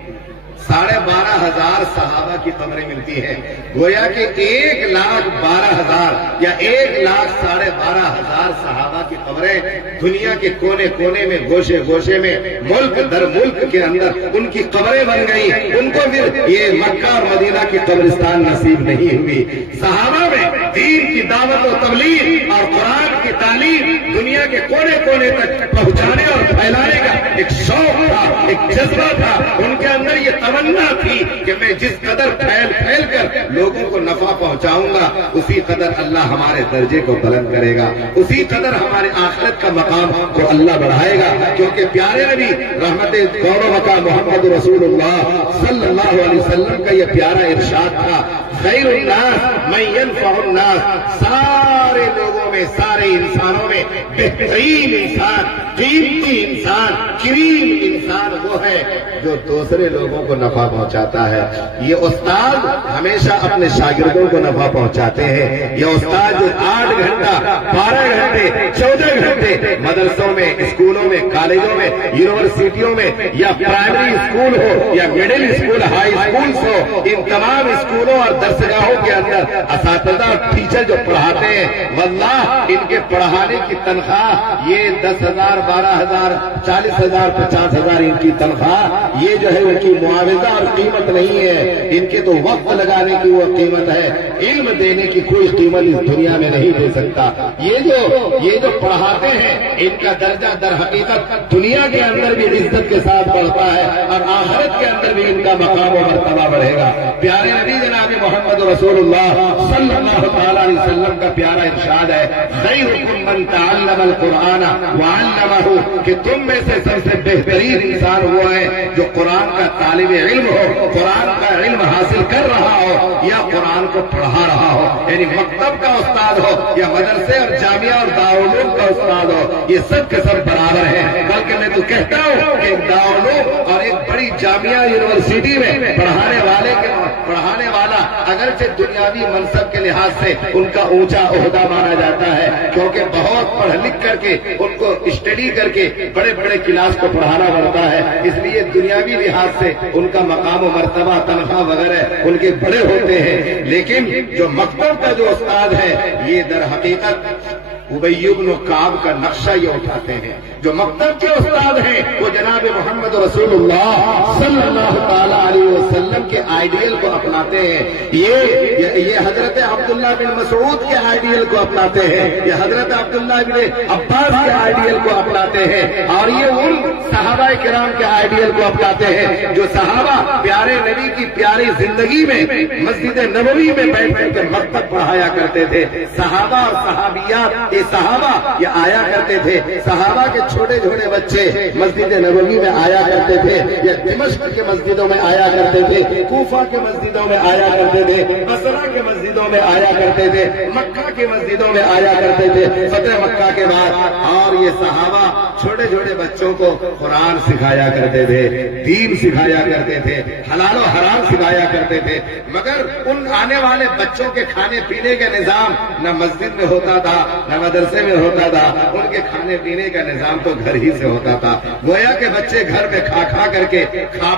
12,500 صحابہ کی قبریں ملتی ہیں۔ گویا کہ 1,12,000 یا 1,12,500 صحابہ کی قبریں دنیا کے کونے کونے میں، گوشے گوشے میں، ملک در ملک کے اندر ان کی قبریں بن گئی۔ ان کو پھر یہ مکہ اور مدینہ کی قبرستان نصیب نہیں ہوئی۔ صحابہ میں دین کی دعوت و تبلیغ اور قرآن کی تعلیم دنیا کے کونے کونے تک پہنچانے اور پھیلانے کا ایک شوق تھا، ایک جذبہ تھا۔ ان کے اندر یہ تمنا تھی کہ میں جس قدر پھیل کر لوگوں کو نفع پہنچاؤں گا اسی قدر اللہ ہمارے درجے کو بلند کرے گا، اسی قدر ہمارے آخرت کا مقام کو اللہ بڑھائے گا، کیونکہ پیارے نبی رحمت کون و بقا محمد رسول اللہ صلی اللہ علیہ وسلم کا یہ پیارا ارشاد تھا، خیر الناس من ينفع الناس، سارے لوگوں میں، سارے انسانوں میں بہترین انسان، قیمتی انسان، کریم انسان وہ ہے جو دوسرے لوگوں کو نفع پہنچاتا ہے۔ یہ استاد ہمیشہ اپنے شاگردوں کو نفع پہنچاتے ہیں۔ یہ استاد جو 8 گھنٹہ، 12 گھنٹے، 14 گھنٹے مدرسوں میں، اسکولوں میں، کالجوں میں، یونیورسٹیوں میں، یا پرائمری اسکول ہو یا مڈل اسکول، ہائی اسکول ہو، ان تمام اسکولوں اور درسگاہوں کے اندر اساتذہ اور ٹیچر جو پڑھاتے ہیں، واللہ ان کے پڑھانے کی تنخواہ یہ 10,000، 12,000، 40,000، 50,000 ان کی تنخواہ، یہ جو ہے ان کی معاوضہ اور قیمت نہیں ہے، ان کے تو وقت لگانے کی وہ قیمت ہے، علم دینے کی کوئی قیمت اس دنیا میں نہیں دے سکتا۔ یہ جو پڑھاتے ہیں ان کا درجہ در حقیقت دنیا کے اندر بھی عزت کے ساتھ بڑھتا ہے اور آخرت کے اندر بھی ان کا مقام و مرتبہ بڑھے گا۔ پیارے نبی جناب محمد رسول اللہ صلی اللہ تعالی علیہ وسلم کا پیارا ارشاد ہے، خیرکم من تعلم القرآن وعلمہ، کہ تم میں سے سب سے بہترین انسان وہ ہے جو قرآن کا طالب علم ہو، قرآن کا علم حاصل کر رہا ہو یا قرآن کو پڑھا رہا ہو، یعنی مکتب کا استاد ہو یا مدرسے اور جامعہ اور دارالعلوم کا استاد ہو، یہ سب کے سب برابر ہیں۔ بلکہ میں تو کہتا ہوں کہ دارالعلوم اور ایک بڑی جامعہ یونیورسٹی میں پڑھانے والا اگرچہ دنیاوی منصب کے لحاظ سے ان کا اونچا عہدہ مانا جاتا ہے، کیونکہ بہت پڑھ لکھ کر کے ان کو اسٹڈی کر کے بڑے بڑے کلاس کو پڑھانا پڑتا ہے، اس لیے دنیاوی لحاظ سے ان کا مقام و مرتبہ، تنخواہ وغیرہ ان کے بڑے ہوتے ہیں، لیکن جو مکتب کا جو استاد ہے یہ در حقیقت ابی بن کعب کا نقشہ یہ اٹھاتے ہیں۔ جو مکتب کے استاد ہیں وہ جناب محمد رسول اللہ صلی اللہ تعالی علیہ وسلم کے آئیڈیل کو اپناتے ہیں، یہ حضرت عبداللہ بن مسعود کے آئیڈیل کو اپناتے ہیں، یہ حضرت عبداللہ بن عباس کے آئیڈیل کو اپناتے ہیں، اور یہ ان صحابہ کرام کے آئیڈیل کو اپناتے ہیں جو صحابہ پیارے نبی کی پیاری زندگی میں مسجد نبوی میں بیٹھ کر کے مکتب پڑھایا کرتے تھے۔ صحابہ اور صحابیات، یہ صحابہ یہ آیا کرتے تھے، صحابہ کے چھوٹے چھوٹے بچے مسجد نبوی میں آیا کرتے تھے، یا دمشق کے مسجدوں میں آیا کرتے تھے، کوفہ کے مسجدوں میں آیا کرتے تھے، بصرہ کے مسجدوں میں آیا کرتے تھے، مکہ کے مسجدوں میں آیا کرتے تھے فتح مکہ کے بعد۔ اور یہ صحابہ چھوٹے چھوٹے بچوں کو قرآن سکھایا کرتے تھے، دین سکھایا کرتے تھے، حلال و حرام سکھایا کرتے تھے، مگر ان آنے والے بچوں کے کھانے پینے کا نظام نہ مسجد میں ہوتا تھا نہ مدرسے میں ہوتا تھا، ان کے کھانے پینے کا نظام تو گھر ہی سے ہوتا تھا۔ گویا کہ بچے گھر میں کھا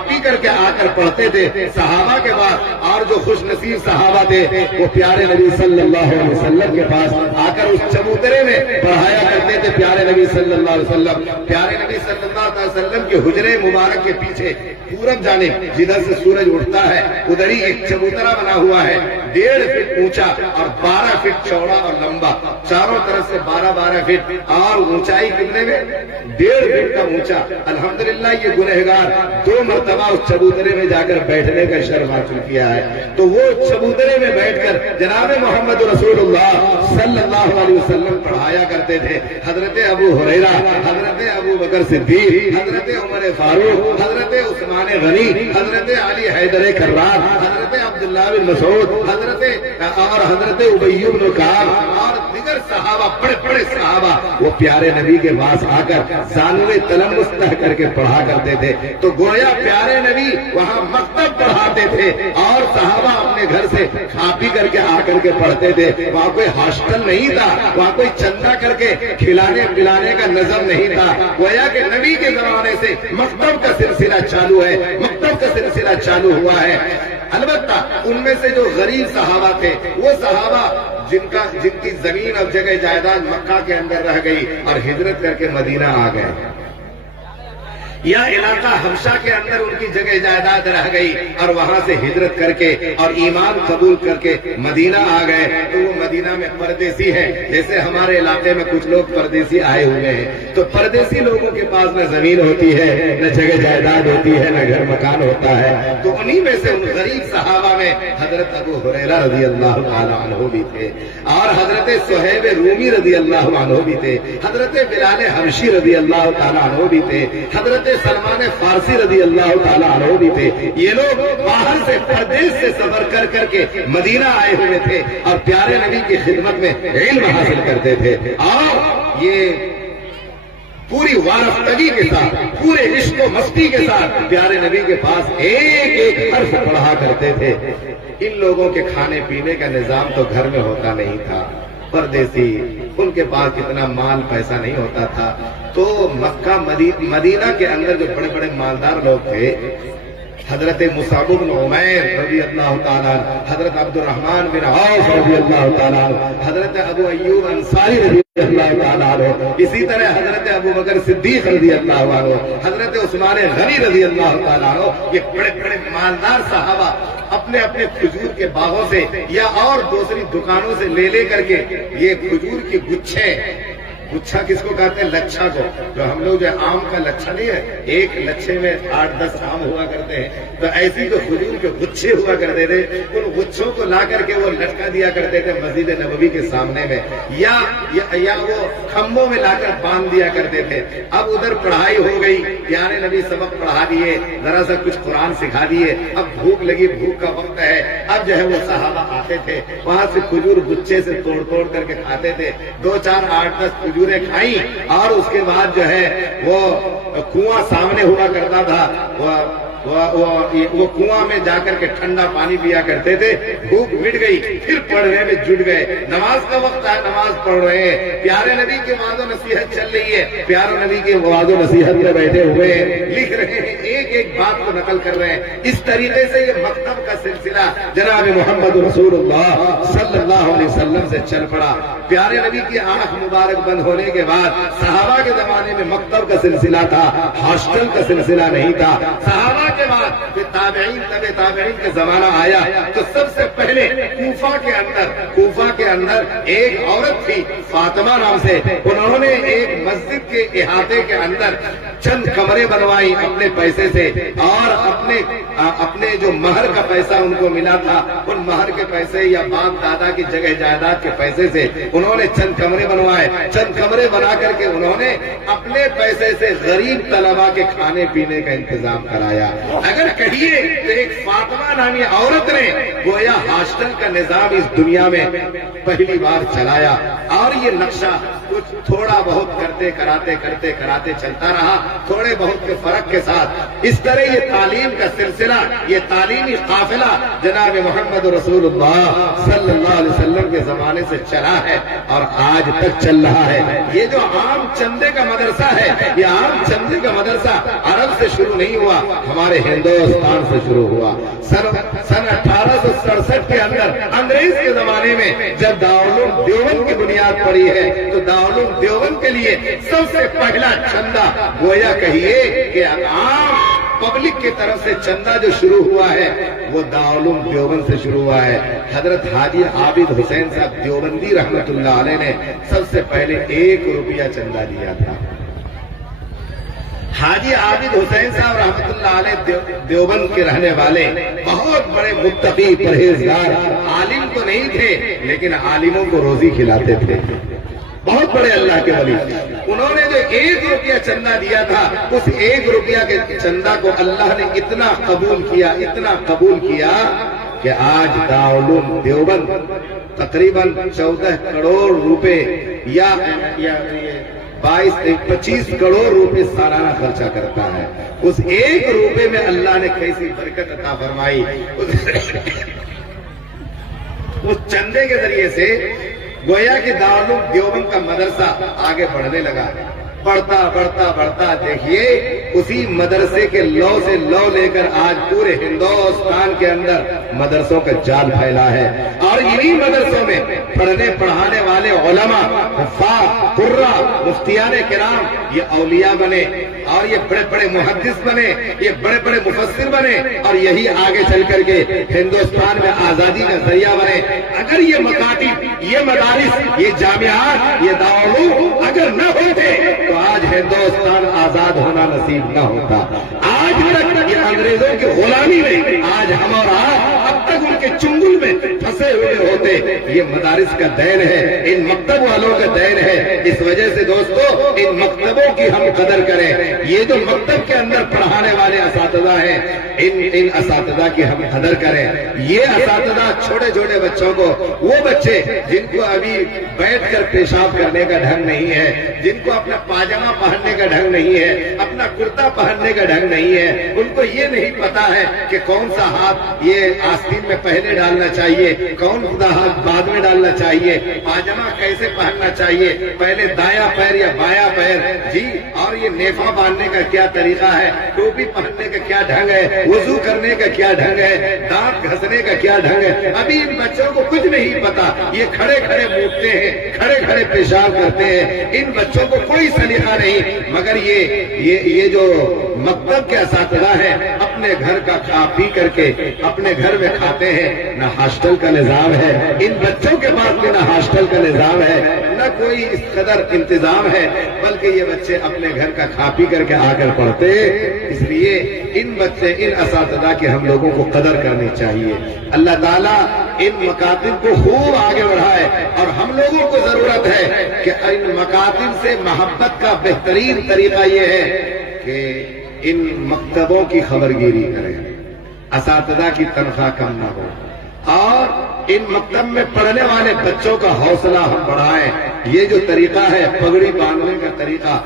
پی کر کے آ کر پڑھتے تھے صحابہ کے بعد، اور جو خوش نصیب صحابہ تھے وہ پیارے نبی صلی اللہ علیہ وسلم کے پاس آ کر اس چبوترے میں پڑھایا کرتے تھے۔ پیارے نبی صلی اللہ علیہ وسلم، پیارے نبی صلی اللہ علیہ وسلم کے حجرے مبارک کے پیچھے پورب جانب جدھر سے سورج اٹھتا ہے ادھر ہی ایک چبوترا بنا ہوا ہے، 1.5 فٹ اونچا اور 12 فٹ چوڑا اور لمبا، چاروں طرف سے 12 فٹ، اور اونچائی کتنے میں 1.5 فٹ کا اونچا۔ الحمدللہ یہ گنہگار 2 مرتبہ اس چبوترے میں جا کر بیٹھنے کا شرف حاصل کیا ہے، تو وہ چبوترے میں بیٹھ کر جناب محمد رسول اللہ صلی اللہ علیہ وسلم پڑھایا کرتے تھے۔ حضرت ابو ہریرہ، حضرت ابو بکر صدیق، حضرت عمر فاروق، حضرت عثمان غنی، حضرت علی حیدر کرار، حضرت عبداللہ بن مسعود، حضرت ابی بن کعب اور دیگر صحابہ، بڑے بڑے صحابہ وہ پیارے نبی کے پاس آ کر زانوے تلمس تہ کر کے پڑھا کرتے تھے۔ تو گویا پیارے نبی وہاں مکتب پڑھاتے تھے اور صحابہ اپنے گھر سے کھا پی کر کے آ کر کے پڑھتے تھے۔ وہاں کوئی ہاسٹل نہیں تھا، وہاں کوئی چندہ کر کے کھلانے پلانے کا نظم نہیں تھا۔ گویا کہ نبی کے زمانے سے مکتب کا سلسلہ چالو ہے، مکتب کا سلسلہ چالو ہوا ہے۔ البتہ ان میں سے جو غریب صحابہ تھے وہ صحابہ جن کی زمین اور جگہ جائیداد مکہ کے اندر رہ گئی اور ہجرت کر کے مدینہ آ گئے، یا علاقہ حبشہ کے اندر ان کی جگہ جائیداد رہ گئی اور وہاں سے ہجرت کر کے اور ایمان قبول کر کے مدینہ آ گئے، تو وہ مدینہ میں پردیسی ہیں۔ جیسے ہمارے علاقے میں کچھ لوگ پردیسی آئے ہوئے ہیں، تو پردیسی لوگوں کے پاس نہ زمین ہوتی ہے، نہ جگہ جائیداد ہوتی ہے، نہ گھر مکان ہوتا ہے، تو انہی میں سے ان غریب صحابہ میں حضرت ابو ہریرہ رضی اللہ تعالی عنہ بھی تھے، اور حضرت صہیب رومی رضی اللہ عنہ بھی تھے، حضرت بلال حبشی رضی اللہ تعالی عنہ بھی تھے، حضرت سلمان فارسی رضی اللہ تعالی عنہ بھی تھے۔ یہ لوگ باہر سے پردیس سے سفر کر کر کے مدینہ آئے ہوئے تھے اور پیارے نبی کی خدمت میں علم حاصل کرتے تھے، اور یہ پوری وارفتگی کے ساتھ، پورے عشق و مستی کے ساتھ پیارے نبی کے پاس ایک ایک حرف پڑھا کرتے تھے۔ ان لوگوں کے کھانے پینے کا نظام تو گھر میں ہوتا نہیں تھا، پردیسی ان کے پاس اتنا مال پیسہ نہیں ہوتا تھا، تو مکہ مدینہ کے اندر جو بڑے بڑے مالدار لوگ تھے، حضرت مصعب بن عمیر رضی اللہ تعالیٰ، حضرت عبد الرحمن بن عوف رضی اللہ تعالیٰ، حضرت ابو ایوب انصاری رضی اللہ تعالیٰ عنہ، اسی طرح حضرت ابو بکر صدیق رضی اللہ عنہ، حضرت عثمان غنی رضی اللہ تعالیٰ عنہ، یہ بڑے بڑے مالدار صحابہ اپنے اپنے کھجور کے باغوں سے یا اور دوسری دکانوں سے لے کر کے یہ کھجور کی گچھا کس کو کہتے ہیں؟ لچھا کو، جو ہم لوگ جو آم کا لچھا نہیں ہے، ایک لچھے میں 8-10 آم ہوا کرتے ہیں، تو ایسی جو کھجور کے گچھے ہوا کرتے تھے، ان گچھوں کو لا کر کے وہ لٹکا دیا کرتے تھے مسجد نبوی کے سامنے میں، یا وہ کھمبوں میں لا کر باندھ دیا کرتے تھے۔ اب ادھر پڑھائی ہو گئی، پیارے نبی سبق پڑھا دیے، ذرا سا کچھ قرآن سکھا دیے، اب بھوک لگی، بھوک کا وقت ہے، اب جو ہے وہ صحابہ آتے تھے، وہاں سے کھجور گچھے سے توڑ کر کے کھاتے تھے، 2-4 8-10 کھجوریں کھائیں، اور اس کے بعد جو ہے وہ کنواں سامنے ہوا کرتا تھا، وہ کنواں میں جا کر کے ٹھنڈا پانی پیا کرتے تھے، بھوک مٹ گئی، پھر پڑھنے میں جٹ گئے، نماز کا وقت ہے، نماز پڑھ رہے ہیں، پیارے نبی کی وعظ و نصیحت چل رہی ہے، پیارے نبی کی وعظ و نصیحت میں بیٹھے ہوئے ہیں، لکھ رہے ہیں، ایک ایک بات کو نقل کر رہے ہیں۔ اس طریقے سے یہ مکتب کا سلسلہ جناب محمد رسول اللہ صلی اللہ علیہ وسلم سے چل پڑا۔ پیارے نبی کی آنکھ مبارک بند ہونے کے بعد صحابہ کے زمانے میں مکتب کا سلسلہ تھا، ہاسٹل کا سلسلہ نہیں تھا۔ صحابہ کے بعد پھر تابعین تابعین کے زمانہ آیا تو سب سے پہلے کوفہ کے اندر ایک عورت تھی فاطمہ نام سے. انہوں نے ایک مسجد کے احاطے کے اندر چند کمرے بنوائی اپنے پیسے سے, اور اپنے جو مہر کا پیسہ ان کو ملا تھا ان مہر کے پیسے یا باپ دادا کی جگہ جائیداد کے پیسے سے انہوں نے چند کمرے بنوائے. چند کمرے بنا کر کے انہوں نے اپنے پیسے سے غریب طلبا کے کھانے پینے کا انتظام کرایا. اگر کہیے تو ایک فاطمہ نامی عورت نے گویا ہاسٹل کا نظام اس دنیا میں پہلی بار چلایا, اور یہ نقشہ کچھ تھوڑا بہت کرتے کراتے چلتا رہا, تھوڑے بہت کے فرق کے ساتھ. اس طرح یہ تعلیم کا سلسلہ, یہ تعلیمی قافلہ جناب محمد رسول اللہ صلی اللہ علیہ وسلم کے زمانے سے چلا ہے اور آج تک چل رہا ہے. یہ جو عام چندے کا مدرسہ ہے, یہ عام چندے کا مدرسہ عرب سے شروع نہیں ہوا, ہمارے ہندوستان سے شروع ہوا. سن 1867 کے اندر انگریز کے زمانے میں جب دارالعلوم دیوبند کی بنیاد پڑی ہے تو دارالعلوم دیوبند کے لیے سب سے پہلا چندہ گویا کہیے کہ عام پبلک کی طرف سے چندہ جو شروع ہوا ہے وہ دارالعلوم دیوبند سے شروع ہوا ہے. حضرت حاجی عابد حسین صاحب دیوبندی رحمت اللہ علیہ نے سب سے پہلے 1 روپیہ چندہ دیا تھا. حاجی عابد حسین صاحب رحمت اللہ علیہ دیوبند کے رہنے والے بہت بڑے متقی پرہیزگار عالم تو نہیں تھے, لیکن عالموں کو روزی کھلاتے تھے, بہت بڑے اللہ کے ولی. انہوں نے جو 1 روپیہ چندہ دیا تھا, اس 1 روپیہ کے چندہ کو اللہ نے اتنا قبول کیا کہ آج دارالعلوم دیوبند تقریباً 14 کروڑ روپے یا 25 کروڑ روپے سالانہ خرچہ کرتا ہے. اس 1 روپے میں اللہ نے کیسی برکت عطا فرمائی. اس چندے کے ذریعے سے گویا کہ دارالعلوم دیوبند کا مدرسہ آگے بڑھنے لگا. بڑھتا دیکھیے اسی مدرسے کے لو سے لو لے کر آج پورے ہندوستان کے اندر مدرسوں کا جال پھیلا ہے, اور انہی مدرسوں میں پڑھنے پڑھانے والے علماء, حفاظ, قراء, مفتیان کرام یہ اولیاء بنے, اور یہ بڑے بڑے محدث بنے, یہ بڑے بڑے مفسر بنے, اور یہی آگے چل کر کے ہندوستان میں آزادی کا ذریعہ بنے. اگر یہ مکاتب, یہ مدارس, یہ جامعات, یہ دارالعلوم اگر نہ ہوتے تو آج ہندوستان آزاد ہونا نصیب نہ ہوتا. آج تک یہ انگریزوں کی غلامی میں آج ہم اور آپ اب تک ان کے چنگل میں پھنسے ہوئے ہوتے. یہ مدارس کا دین ہے, ان مکتب والوں کا دین ہے. اس وجہ سے دوستو ان مکتبوں کی ہم قدر کریں. یہ جو مکتب کے اندر پڑھانے والے اساتذہ ہیں, ان اساتذہ کی ہم قدر کریں. یہ اساتذہ چھوٹے چھوٹے بچوں کو, وہ بچے جن کو ابھی بیٹھ کر پیشاب کرنے کا ڈھنگ نہیں ہے, جن کو اپنا پاجامہ پہننے کا ڈھنگ نہیں ہے, اپنا کرتا پہننے کا ڈھنگ نہیں ہے, ان کو یہ نہیں پتا ہے کہ کون سا ہاتھ یہ آستین میں پہلے ڈالنا چاہیے, کون سا ہاتھ بعد میں ڈالنا چاہیے, پاجامہ کیسے پہننا چاہیے, پہلے دایاں پیر یا بایاں پیر, جی, اور یہ نیفا باندھنے کا کیا طریقہ ہے, ٹوپی پہننے کا کیا ڈھنگ ہے, وضو کرنے کا کیا ڈھنگ ہے, دانت گھسنے کا کیا ڈھنگ ہے. ابھی ان بچوں کو کچھ نہیں پتا. یہ کھڑے کھڑے موٹتے ہیں, کھڑے کھڑے پیشاب کرتے ہیں. ان بچوں کو کوئی سلیقہ نہیں. مگر یہ جو مکتب کے اساتذہ ہیں اپنے گھر کا کھا پی کر کے اپنے گھر میں کھاتے ہیں. نہ ہاسٹل کا نظام ہے ان بچوں کے پاس بھی, نہ ہاسٹل کا نظام ہے, نہ کوئی اس قدر انتظام ہے, بلکہ یہ بچے اپنے گھر کا کھا پی کر کے آ کر پڑھتے. اس لیے ان اساتذہ کی ہم لوگوں کو قدر کرنی چاہیے. اللہ تعالیٰ ان مکاتب کو خوب آگے بڑھائے, اور ہم لوگوں کو ضرورت ہے کہ ان مکاتب سے محبت کا بہترین طریقہ یہ ہے کہ ان مکتبوں کی خبرگیری کریں, اساتذہ کی تنخواہ کم نہ ہو, اور ان مکتب میں پڑھنے والے بچوں کا حوصلہ ہم بڑھائیں. یہ جو طریقہ ہے پگڑی باندھنے کا طریقہ,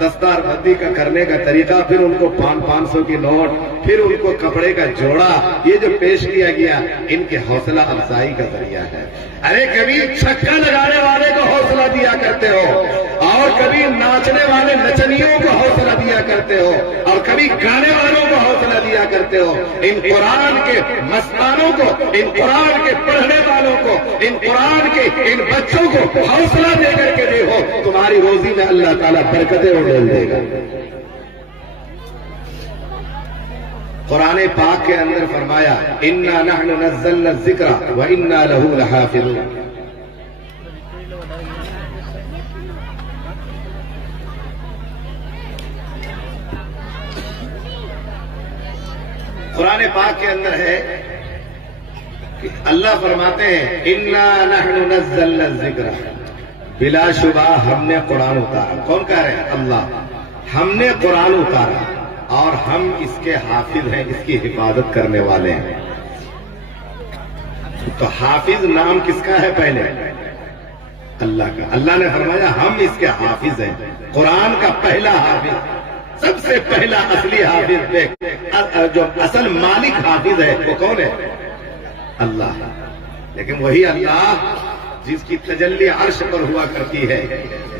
دستار بندی کا کرنے کا طریقہ, پھر ان کو 500 کی نوٹ, پھر ان کو کپڑے کا جوڑا, یہ جو پیش کیا گیا ان کے حوصلہ افزائی کا ذریعہ ہے. ارے کبھی چھکا لگانے والے کو حوصلہ دیا کرتے ہو, اور کبھی ناچنے والے نچنیوں کو حوصلہ دیا کرتے ہو, اور کبھی گانے والوں کو حوصلہ دیا کرتے ہو. ان قرآن کے مستانوں کو, ان قرآن کے پڑھنے والوں کو, ان قرآن کے ان بچوں کو حوصلہ دے کر کے دیکھو, تمہاری روزی میں اللہ تعالیٰ برکتیں ڈال دے گا. قرآن پاک کے اندر فرمایا انا نحن نزلنا الذکر وانا لہ لحافظون. قرآن پاک کے اندر ہے کہ اللہ فرماتے ہیں انا نحن نزلنا الذکر، بلا شبہ ہم نے قرآن اتارا. کون کہہ رہے ہیں؟ اللہ. ہم نے قرآن اتارا اور ہم اس کے حافظ ہیں، اس کی حفاظت کرنے والے ہیں. تو حافظ نام کس کا ہے؟ پہلے اللہ کا. اللہ نے فرمایا ہم اس کے حافظ ہیں. قرآن کا پہلا حافظ، سب سے پہلا اصلی حافظ، جو اصل مالک حافظ ہے وہ کون ہے؟ اللہ. لیکن وہی اللہ جس کی تجلی عرش پر ہوا کرتی ہے،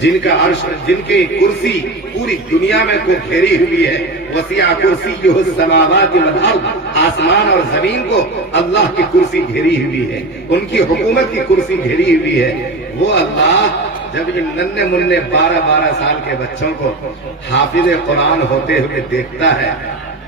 جن کا عرش، جن کی کرسی پوری دنیا میں کو گھیری ہوئی ہے. وسیع کرسیہ السماوات والارض، آسمان اور زمین کو اللہ کی کرسی گھیری ہوئی ہے، ان کی حکومت کی کرسی گھیری ہوئی ہے. وہ اللہ جب ان ننھے منھے 12 سال کے بچوں کو حافظ قرآن ہوتے ہوئے دیکھتا ہے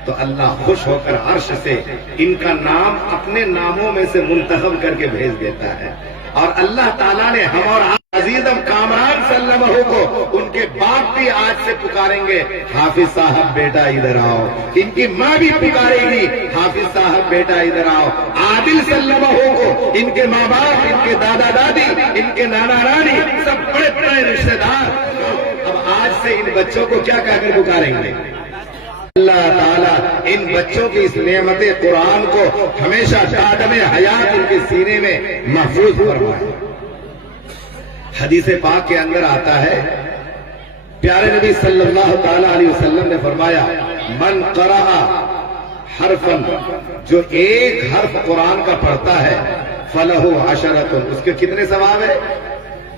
تو اللہ خوش ہو کر عرش سے ان کا نام اپنے ناموں میں سے منتخب کر کے بھیج دیتا ہے. اور اللہ تعالیٰ نے ہم اور عزیزم کامران صلی اللہ علیہ وسلم کو ان کے باپ بھی آج سے پکاریں گے حافظ صاحب بیٹا ادھر آؤ. ان کی ماں بھی پکارے گی حافظ صاحب بیٹا ادھر آؤ. عادل صلی اللہ علیہ وسلم کو ان کے ماں باپ، ان کے دادا دادی، ان کے نانا نانی، سب بڑے بڑے رشتے دار اب آج سے ان بچوں کو کیا کہہ کر پکاریں گے؟ اللہ تعالیٰ ان بچوں کی اس نعمت قرآن کو ہمیشہ خاتم حیات ان کے سینے میں محفوظ فرمائے. حدیث پاک کے اندر آتا ہے، پیارے نبی صلی اللہ تعالیٰ علیہ وسلم نے فرمایا من قرأ حرفا، جو ایک حرف قرآن کا پڑھتا ہے فلہ عشرۃ، اس کے کتنے ثواب ہے؟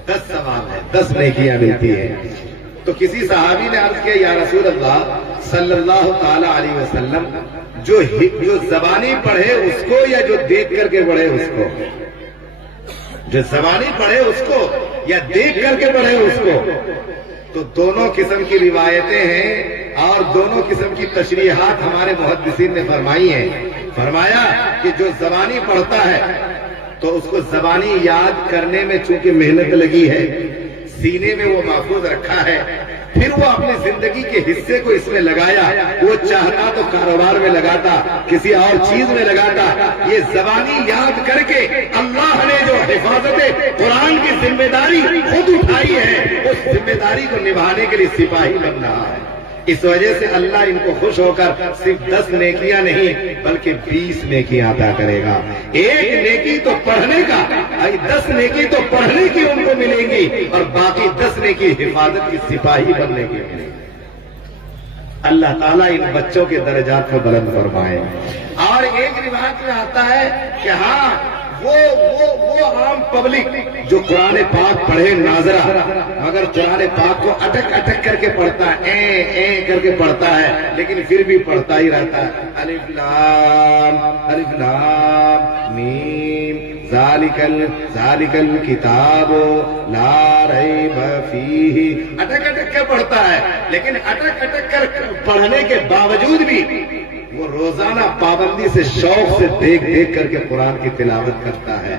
10 ثواب ہے، 10 نیکیاں ملتی ہیں. تو کسی صحابی نے عرض کیا یا رسول اللہ صلی اللہ تعالی علیہ وسلم، جو زبانی پڑھے اس کو یا جو دیکھ کر کے پڑھے اس کو؟ جو زبانی پڑھے اس کو یا دیکھ کر کے پڑھے اس کو؟ تو دونوں قسم کی روایتیں ہیں اور دونوں قسم کی تشریحات ہمارے محدثین نے فرمائی ہیں. فرمایا کہ جو زبانی پڑھتا ہے تو اس کو زبانی یاد کرنے میں چونکہ محنت لگی ہے، سینے میں وہ محفوظ رکھا ہے، پھر وہ اپنی زندگی کے حصے کو اس میں لگایا. وہ چاہتا تو کاروبار میں لگاتا، کسی اور چیز میں لگاتا. یہ زبانی یاد کر کے اللہ نے جو حفاظت قرآن کی ذمہ داری خود اٹھائی ہے، اس ذمہ داری کو نبھانے کے لیے سپاہی بن رہا ہے. اس وجہ سے اللہ ان کو خوش ہو کر صرف 10 نیکیاں نہیں بلکہ 20 نیکیاں عطا کرے گا. ایک نیکی تو پڑھنے کا، 10 نیکی تو پڑھنے کی ان کو ملیں گی اور باقی 10 نیکی حفاظت کی سپاہی بننے کی ملیں گی. اللہ تعالیٰ ان بچوں کے درجات کو بلند فرمائے. اور ایک روایت میں آتا ہے کہ ہاں وہ عام پبلک جو قرآن پاک پڑھے ناظرہ، مگر قرآن پاک کو اٹک اٹک کر کے پڑھتا ہے، اے کر کے پڑھتا ہے، لیکن پھر بھی پڑھتا ہی رہتا ہے. الف لام میم ذالک الکتاب لا ریب فیہ، اٹک اٹک کے پڑھتا ہے. لیکن اٹک اٹک کر پڑھنے کے باوجود بھی وہ روزانہ پابندی سے، شوق سے دیکھ دیکھ کر کے قرآن کی تلاوت کرتا ہے.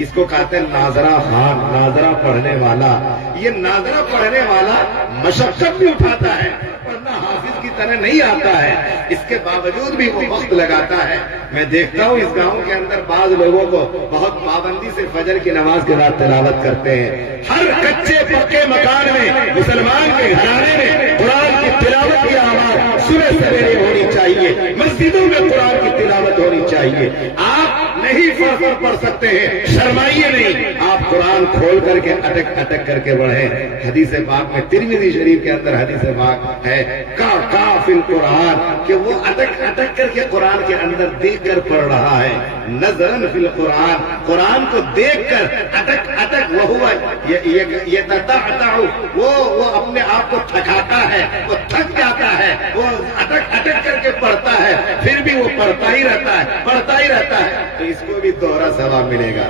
اس کو کہتے ہیں ناظرہ خان، ناظرہ پڑھنے والا. یہ ناظرہ پڑھنے والا مشقت بھی اٹھاتا ہے، ورنہ حافظ کی طرح نہیں آتا ہے. اس کے باوجود بھی وہ وقت لگاتا ہے. میں دیکھتا ہوں اس گاؤں کے اندر بعض لوگوں کو بہت پابندی سے فجر کی نماز کے بعد تلاوت کرتے ہیں. ہر کچے پکے مکان میں، مسلمان کے گھرانے میں قرآن کی تلاوت کی آواز صبح سویرے ہونی چاہیے. مسجدوں میں قرآن کی تلاوت ہونی چاہیے. آپ نہیں فرفر پڑھ سکتے ہیں، شرمائیے نہیں، آپ قرآن کھول کر کے اٹک اٹک کر کے پڑھیں. حدیث پاک میں ترمذی شریف کے اندر حدیث پاک ہے فی القرآن، کہ وہ اٹک اٹک کر کے قرآن کے اندر دیکھ کر پڑھ رہا ہے. نظرن فی القرآن، قرآن کو دیکھ کر اٹک اٹک، یہ تتعتع، وہ اپنے آپ کو تھکاتا ہے، وہ تھک جاتا ہے، وہ اٹک اٹک کر کے پڑھتا ہے، پھر بھی وہ پڑھتا ہی رہتا ہے، پڑھتا ہی رہتا ہے. تو اس کو بھی دوہرا ثواب ملے گا.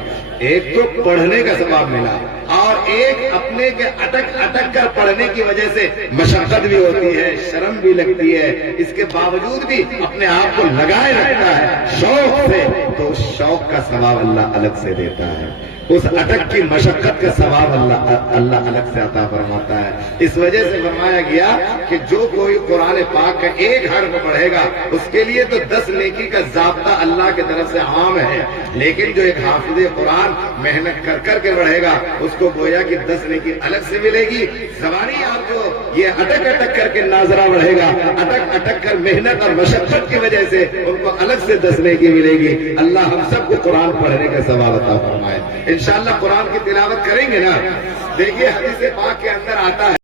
ایک تو پڑھنے کا ثواب ملا اور ایک اپنے کے اٹک اٹک کر پڑھنے کی وجہ سے مشقت بھی ہوتی ہے، شرم بھی لگتی ہے، اس کے باوجود بھی اپنے آپ کو لگائے رکھتا ہے شوق سے، تو اس شوق کا ثواب اللہ الگ سے دیتا ہے، اس اٹک کی مشقت کا ثواب اللہ الگ سے عطا فرماتا ہے۔ اس وجہ سے فرمایا گیا کہ جو کوئی قرآن پاک کا ایک حرف پڑھے گا اس کے لیے تو 10 نیکی کا ضابطہ اللہ کی طرف سے عام ہے، لیکن جو ایک حافظ قرآن محنت کر کر کے پڑھے گا اس کو گویا کہ 10 نیکی الگ سے ملے گی۔ زبانی آپ جو یہ اٹک اٹک کر کے ناظرہ پڑھے گا، اٹک اٹک کر محنت اور مشقت کی وجہ سے ان کو الگ سے 10 نیکی ملے گی۔ اللہ ہم سب کو قرآن پڑھنے کا ثواب عطا فرمائے۔ انشاءاللہ قرآن کی تلاوت کریں گے نا، دیکھیے حدیث پاک کے اندر آتا ہے